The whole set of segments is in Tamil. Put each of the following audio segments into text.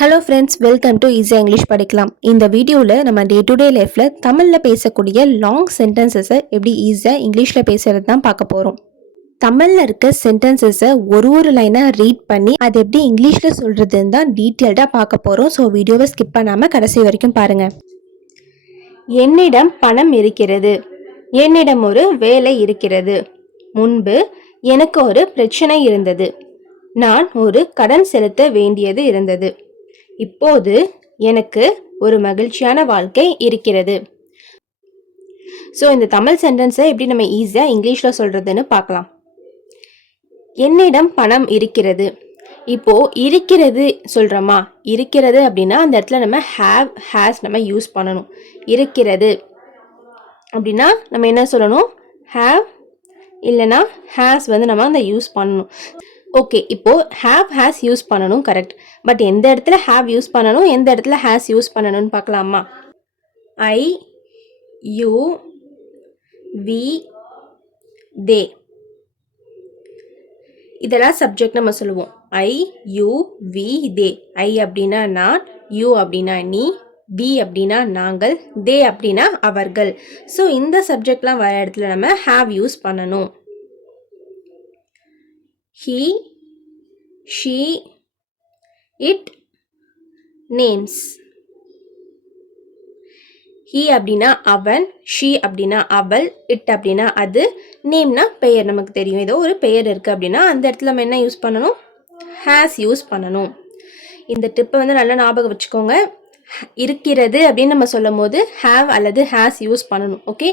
ஹலோ ஃப்ரெண்ட்ஸ், வெல்கம் டு ஈஸியாக இங்கிலீஷ் படிக்கலாம். இந்த வீடியோவில் நம்ம டே டு டே லைஃப்பில் தமிழில் பேசக்கூடிய லாங் சென்டென்சஸை எப்படி ஈஸியாக இங்கிலீஷில் பேசுகிறது தான் பார்க்க போகிறோம். தமிழில் இருக்க சென்டென்சஸை ஒரு லைனாக ரீட் பண்ணி அது எப்படி இங்கிலீஷில் சொல்கிறதுன்னு தான் டீட்டெயில்டாக பார்க்க போகிறோம். ஸோ வீடியோவை ஸ்கிப் பண்ணாமல் கடைசி வரைக்கும் பாருங்கள். என்னிடம் பணம் இருக்கிறது. என்னிடம் ஒரு வேலை இருக்கிறது. முன்பு எனக்கு ஒரு பிரச்சனை இருந்தது. நான் ஒரு கடன் செலுத்த வேண்டியது இருந்தது. இப்போது எனக்கு ஒரு மகிழ்ச்சியான வாழ்க்கை இருக்கிறது. ஸோ இந்த தமிழ் சென்டென்ஸை எப்படி நம்ம ஈஸியாக இங்கிலீஷில் சொல்கிறதுன்னு பார்க்கலாம். என்னிடம் பணம் இருக்கிறது. இப்போ இருக்கிறது சொல்கிறோமா, இருக்கிறது அப்படின்னா அந்த இடத்துல நம்ம ஹேவ் ஹேஸ் நம்ம யூஸ் பண்ணணும். இருக்கிறது அப்படின்னா நம்ம என்ன சொல்லணும், ஹேவ் இல்லைனா ஹேஸ் நம்ம அந்த யூஸ் பண்ணணும். ஓகே, இப்போ ஹேவ் ஹேஸ் யூஸ் பண்ணணும், கரெக்ட். பட் எந்த இடத்துல ஹேவ் யூஸ் பண்ணணும், எந்த இடத்துல ஹேஸ் யூஸ் பண்ணணும்னு பார்க்கலாமா. ஐ, யூ, வி, தே இதெல்லாம் சப்ஜெக்ட் நம்ம சொல்லுவோம். ஐ, யூ, வி, தே. ஐ அப்படின்னா நான், யூ அப்படின்னா நீ, வி அப்படின்னா நாங்கள், தே அப்படின்னா அவர்கள். ஸோ இந்த சப்ஜெக்ட்லாம் வர இடத்துல நம்ம ஹேவ் யூஸ் பண்ணணும். He, she, it, names. He அப்படின்னா அவன், she அப்படின்னா அவள், it அப்படின்னா அது, நேம்னா பெயர். நமக்கு தெரியும் ஏதோ ஒரு பெயர் இருக்குது அப்படின்னா அந்த இடத்துல நம்ம என்ன யூஸ் பண்ணணும், ஹேஸ் யூஸ் பண்ணணும். இந்த டிப்பை நல்லா ஞாபகம் வச்சுக்கோங்க. இருக்கிறது அப்படின்னு நம்ம சொல்லும் போது ஹேவ் அல்லது ஹேஸ் யூஸ் பண்ணணும். ஓகே,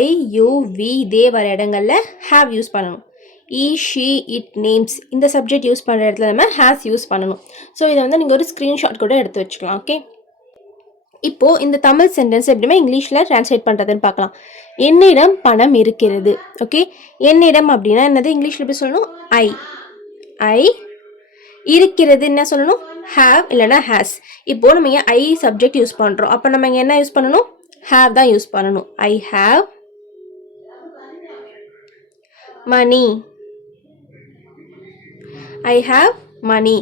ஐ, யூ, வி, தே வர இடங்கள்ல ஹேவ் யூஸ் பண்ணணும். ஈ, ஷீ, இட், நேம்ஸ் இந்த சப்ஜெக்ட் யூஸ் பண்ணுற இடத்துல நம்ம ஹேஸ் யூஸ் பண்ணணும். ஸோ இதை நீங்கள் ஒரு ஸ்க்ரீன்ஷாட் கூட எடுத்து வச்சுக்கலாம். ஓகே, இப்போது இந்த தமிழ் சென்டென்ஸ் எப்படிமா இங்கிலீஷில் ட்ரான்ஸ்லேட் பண்ணுறதுன்னு பார்க்கலாம். என்னிடம் பணம் இருக்கிறது. ஓகே, என்னிடம் அப்படின்னா என்னது இங்கிலீஷில் எப்படி சொல்லணும், ஐ. ஐ இருக்கிறது என்ன சொல்லணும், ஹேவ் இல்லைனா ஹேஸ். இப்போது நம்ம இங்கே ஐ சப்ஜெக்ட் யூஸ் பண்ணுறோம், அப்போ நம்ம இங்கே என்ன யூஸ் பண்ணணும், ஹேவ் தான் யூஸ் பண்ணணும். I have money. I have money.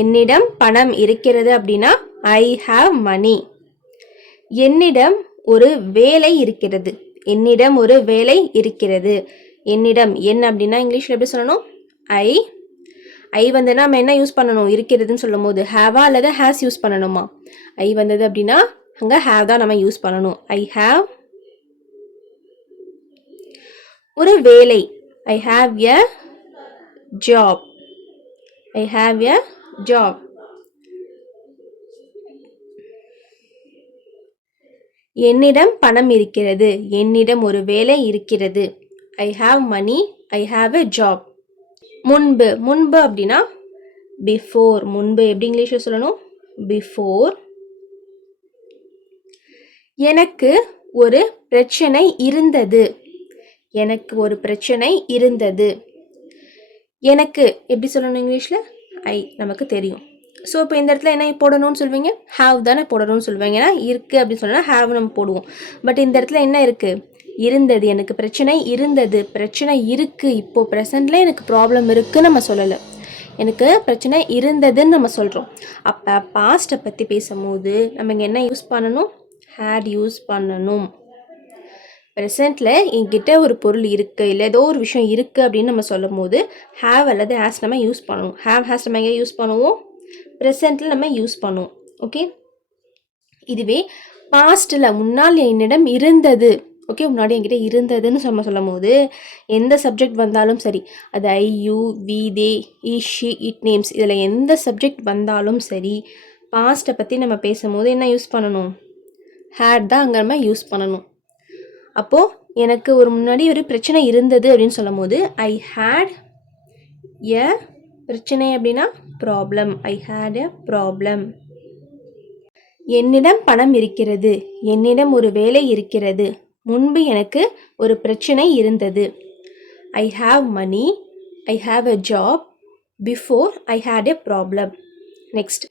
என்னிடம் பணம் இருக்கிறது அப்படின்னா ஐ ஹாவ் மணி. என்னிடம் ஒரு வேலை இருக்கிறது. என்னிடம் ஒரு வேலை இருக்கிறது. என்னிடம் என் அப்படின்னா இங்கிலீஷில் எப்படி சொல்லணும், ஐ. ஐ நம்ம என்ன யூஸ் பண்ணணும், இருக்கிறதுன்னு சொல்லும் போது ஹேவா அல்லது ஹேஸ் யூஸ் பண்ணணுமா. ஐ வந்தது அப்படின்னா அங்கே ஹேவ் தான் நம்ம யூஸ் பண்ணணும். ஐ ஹாவ் ஒரு வேலை. ஐ have a job. I have a job. என்னிடம் பணம் இருக்கிறது. என்னிடம் ஒரு வேலை இருக்கிறது. I have money. I have a job. முன்பு. முன்பு அப்படின்னா before. முன்பு எப்படி இங்கிலீஷில் சொல்லணும், before. எனக்கு ஒரு பிரச்சனை இருந்தது. எனக்கு ஒரு பிரச்சனை இருந்தது. எனக்கு எப்படி சொல்லணும் இங்கிலீஷில், ஐ நமக்கு தெரியும். ஸோ இப்போ இந்த இடத்துல என்ன போடணும்னு சொல்லுவீங்க, ஹாவ் தானே போடணும்னு சொல்லுவீங்க. ஏன்னா இருக்குது அப்படின்னு சொன்னால் ஹாவ் நம்ம போடுவோம். பட் இந்த இடத்துல என்ன இருக்குது, இருந்தது. எனக்கு பிரச்சனை இருந்தது. பிரச்சனை இருக்குது. இப்போது ப்ரெசண்ட்டில் எனக்கு ப்ராப்ளம் இருக்குதுன்னு நம்ம சொல்லலை, எனக்கு பிரச்சனை இருந்ததுன்னு நம்ம சொல்கிறோம். அப்போ பாஸ்ட்டை பற்றி பேசும்போது நம்ம இங்கே என்ன யூஸ் பண்ணணும், ஹேட் யூஸ் பண்ணணும். ப்ரெசென்ட்டில் என்கிட்ட ஒரு பொருள் இருக்குது, இல்லை ஏதோ ஒரு விஷயம் இருக்குது அப்படின்னு நம்ம சொல்லும் போது ஹேவ் அல்லது ஹேஸ் நம்ம யூஸ் பண்ணுவோம். ஹேவ் ஹேஸ் நம்ம எங்கே யூஸ் பண்ணுவோம், ப்ரெசென்ட்டில் நம்ம யூஸ் பண்ணுவோம். ஓகே, இதுவே பாஸ்ட்டில் முன்னால் என்னிடம் இருந்தது. ஓகே, முன்னாடி என்கிட்ட இருந்ததுன்னு சொல்லும் போது எந்த சப்ஜெக்ட் வந்தாலும் சரி, அது I, you, we, they, he, she, it, names இதில் எந்த சப்ஜெக்ட் வந்தாலும் சரி, பாஸ்ட்டை பற்றி நம்ம பேசும்போது என்ன யூஸ் பண்ணணும், ஹேட் தான் அங்கே நம்ம யூஸ் பண்ணணும். அப்போது எனக்கு ஒரு முன்னாடி ஒரு பிரச்சனை இருந்தது அப்படின்னு சொல்லும் போது ஐ ஹேட் எ பிரச்சனை அப்படின்னா problem. I had a problem. என்னிடம் பணம் இருக்கிறது. என்னிடம் ஒரு வேலை இருக்கிறது. முன்பு எனக்கு ஒரு பிரச்சனை இருந்தது. I have money. I have a job. Before I had a problem. Next,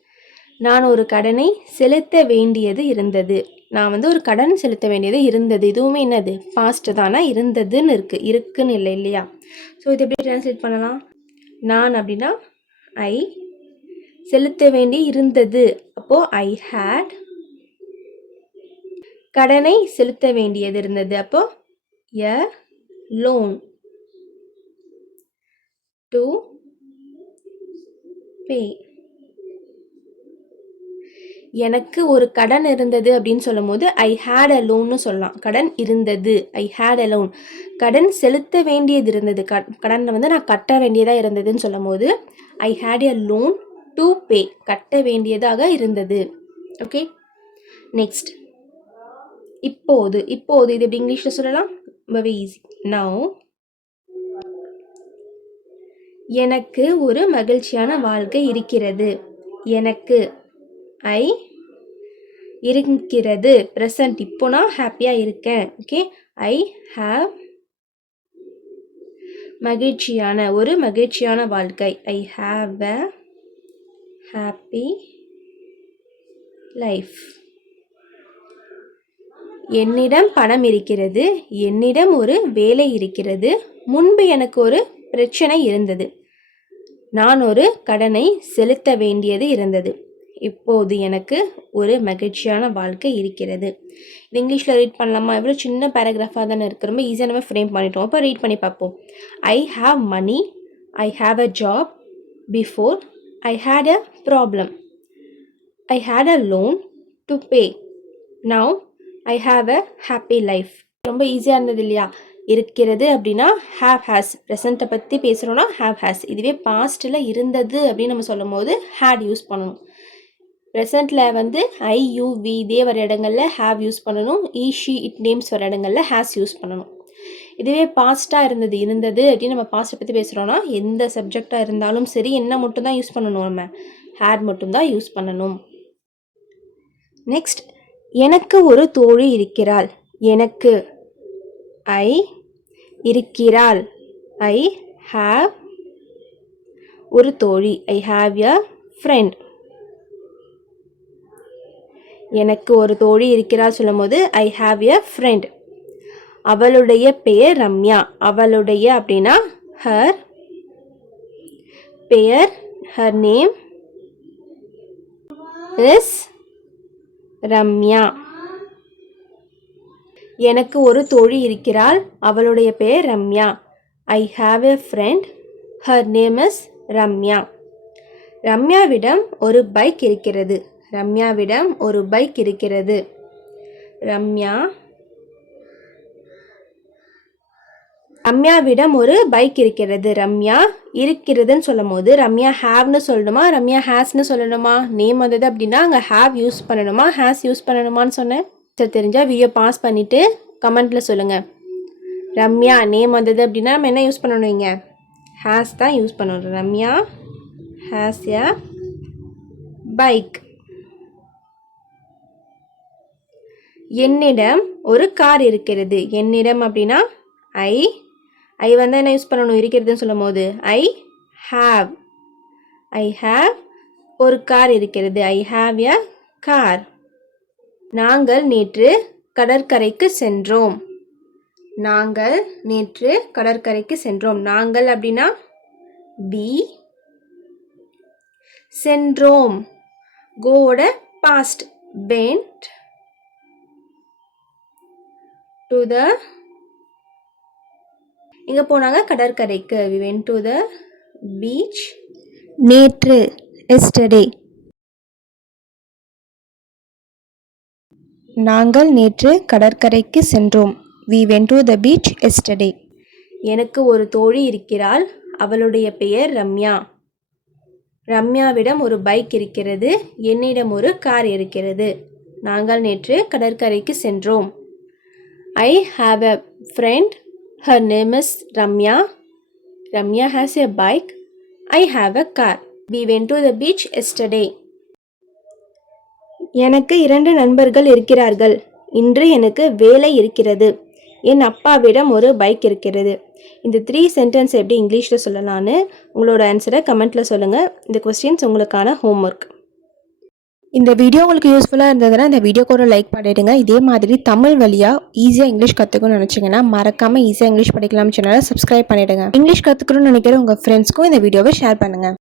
நான் ஒரு கடனை செலுத்த வேண்டியது இருந்தது. நான் ஒரு கடன் செலுத்த வேண்டியது இருந்தது. இதுவுமே என்னது, பாஸ்ட் தானே, இருந்ததுன்னு இருக்குது, இருக்குன்னு இல்லை இல்லையா. ஸோ இது எப்படி ட்ரான்ஸ்லேட் பண்ணலாம், நான் அப்படின்னா ஐ செலுத்த வேண்டி இருந்தது. அப்போ ஐ ஹேட். கடனை செலுத்த வேண்டியது இருந்தது. அப்போ எ லோன் டு பே. எனக்கு ஒரு கடன் இருந்தது அப்படின்னு சொல்லும் போது ஐ ஹேட் அ லோன்னு சொல்லலாம். கடன் இருந்தது, ஐ ஹேட் அ லோன். கடன் செலுத்த வேண்டியது இருந்தது, கடனை வந்து நான் கட்ட வேண்டியதாக இருந்ததுன்னு சொல்லும் போது I had a loan to pay, கட்ட வேண்டியதாக இருந்தது. ஓகே, நெக்ஸ்ட் இப்போது. இப்போது இது எப்படி இங்கிலீஷில் சொல்லலாம்? ரொம்பவே ஈஸி. நவ். எனக்கு ஒரு மகிழ்ச்சியான வாழ்க்கை இருக்கிறது. எனக்கு ஐ இருக்கிறது ப்ரெசன்ட். இப்போ நான் ஹாப்பியாக இருக்கேன். ஓகே, ஐ ஹாவ் மகிழ்ச்சியான ஒரு மகிழ்ச்சியான வாழ்க்கை. ஐ ஹாவ் அ ஹாப்பி லைஃப். என்னிடம் பணம் இருக்கிறது. என்னிடம் ஒரு வேலை இருக்கிறது. முன்பு எனக்கு ஒரு பிரச்சனை இருந்தது. நான் ஒரு கடனை செலுத்த வேண்டியது இருந்தது. இப்போது எனக்கு ஒரு மகிழ்ச்சியான வாழ்க்கை இருக்கிறது. இது இங்கிலீஷில் ரீட் பண்ணலாமா? எவ்வளோ சின்ன பேராகிராஃபாக தானே இருக்குது. ரொம்ப ஈஸியாக நம்ம ஃப்ரேம் பண்ணிட்டோம். அப்போ ரீட் பண்ணி பார்ப்போம். I have money. I have a job. Before I had a problem. I had a loan to pay. Now I have a happy life. ரொம்ப ஈஸியாக இருந்தது இல்லையா? இருக்கிறது அப்படின்னா ஹாவ் ஹேஸ். ப்ரெசண்ட்டை பற்றி பேசுகிறோன்னா ஹாவ் ஹேஸ். இதுவே பாஸ்ட்டில் இருந்தது அப்படின்னு நம்ம சொல்லும் போது ஹேட் யூஸ் பண்ணணும். ப்ரெசண்ட்டில் வந்து ஐ யூ வி இதே வர இடங்களில் ஹாவ் யூஸ் பண்ணணும். ஈ ஷி இட் நேம்ஸ் வர இடங்களில் ஹேஸ் யூஸ் பண்ணணும். இதுவே பாஸ்ட்டாக இருந்தது அப்படின்னு நம்ம பாஸ்ட்டை பற்றி பேசுகிறோன்னா எந்த சப்ஜெக்டாக இருந்தாலும் சரி என்ன மட்டும்தான் யூஸ் பண்ணணும்? நம்ம ஹேட் மட்டும்தான் யூஸ் பண்ணணும். நெக்ஸ்ட், எனக்கு ஒரு தோழி இருக்கிறாள். எனக்கு ஐ இருக்கிறாள். ஐ ஹாவ் ஒரு தோழி. ஐ ஹாவ் எ ஃப்ரெண்ட். எனக்கு ஒரு தோழி இருக்கிறாள் சொல்லும் போது ஐ ஹாவ் எ ஃப்ரெண்ட். அவளுடைய பெயர் ரம்யா. அவளுடைய அப்படின்னா ஹர் பெயர், ஹர் நேம் இஸ் ரம்யா. எனக்கு ஒரு தோழி இருக்கிறாள். அவளுடைய பெயர் Ramya. I have a friend. Her name is Ramya. ரம்யாவிடம் ஒரு பைக் இருக்கிறது. ரம்யாவிடம் ஒரு பைக் இருக்கிறது. ரம்யாவிடம் ஒரு பைக் இருக்கிறது. ரம்யா இருக்கிறதுன்னு சொல்லும் போது ரம்யா ஹாவ்னு சொல்லணுமா, ரம்யா ஹேஸ்னு சொல்லணுமா? நேம் வந்தது அப்படின்னா அங்கே ஹாவ் யூஸ் பண்ணணுமா, ஹேஸ் யூஸ் பண்ணணுமான்னு சொன்னேன். சரி, தெரிஞ்சால் வீடியோ பாஸ் பண்ணிவிட்டு கமெண்ட்டில் சொல்லுங்கள். ரம்யா நேம் வந்தது அப்படின்னா நம்ம என்ன யூஸ் பண்ணணும்? இங்கே ஹேஸ் தான் யூஸ் பண்ணணும். Ramya has a bike. என்னிடம் ஒரு கார் இருக்கிறது. என்னிடம் அப்படின்னா ஐ வந்து என்ன யூஸ் பண்ணணும்? இருக்கிறதுன்னு சொல்லும் போது ஐ ஹாவ் ஒரு கார் இருக்கிறது. ஐ ஹாவ் எ கார். நாங்கள் நேற்று கடற்கரைக்கு சென்றோம். நாங்கள் நேற்று கடற்கரைக்கு சென்றோம். நாங்கள் அப்படின்னா வி சென்றோம். கோவோட பாஸ்ட் went to the. இங்கே போனாங்க கடற்கரைக்கு. we went to the beach. நேற்று yesterday. நாங்கள் நேற்று கடற்கரைக்கு சென்றோம். we went to the beach yesterday. எனக்கு ஒரு தோழி இருக்கிறாள். அவளுடைய பெயர் ரம்யா. ரம்யாவிடம் ஒரு பைக் இருக்கிறது. என்னிடம் ஒரு கார் இருக்கிறது. நாங்கள் நேற்று கடற்கரைக்கு சென்றோம். I have a friend. Her name is Ramya. Ramya has a bike. I have a car. We went to the beach yesterday. எனக்கு 2 நண்பர்கள் இருக்கிறார்கள். இன்று எனக்கு வேலை இருக்கிறது. என் அப்பாவிடம் ஒரு பைக் இருக்கிறது. இந்த 3 சென்டென்ஸ் எப்படி இங்கிலீஷில் சொல்லலான்னு உங்களோட ஆன்சரை கமெண்ட்டில் சொல்லுங்கள். இந்த கொஸ்டின்ஸ் உங்களுக்கான ஹோம்ஒர்க். இந்த வீடியோ உங்களுக்கு யூஸ்ஃபுல்லாக இருந்ததுன்னா இந்த வீடியோக்கு ஒரு லைக் பண்ணிவிடுங்க. இதே மாதிரி தமிழ் வழியாக ஈஸியாக இங்கிலீஷ் கற்றுக்கணும்னு நினச்சிங்கன்னா மறக்காமல் ஈஸியாக இங்கிலீஷ் படிக்கலாம் சேனலை சப்ஸ்கிரைப் பண்ணிவிடுங்க. இங்கிலீஷ் கற்றுக்கணும்னு நினைக்கிற உங்கள் ஃப்ரெண்ட்ஸ்க்கும் இந்த வீடியோவை ஷேர் பண்ணுங்கள்.